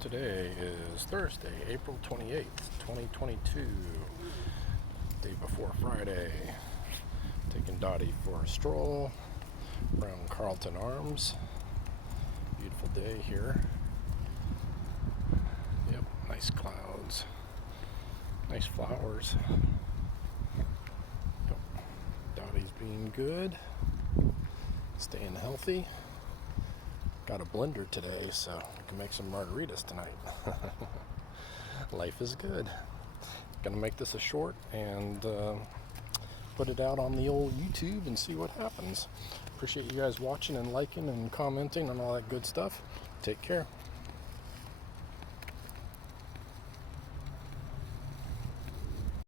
Today is Thursday, April 28th, 2022, day before Friday. Taking Dottie for a stroll around Carlton Arms. Beautiful day here. Yep, nice clouds, nice flowers. Yep. Dottie's being good, staying healthy. Got a blender today, so we can make some margaritas tonight. Life is good. Gonna make this a short and put it out on the old YouTube and see what happens. Appreciate you guys watching and liking and commenting and all that good stuff. Take care.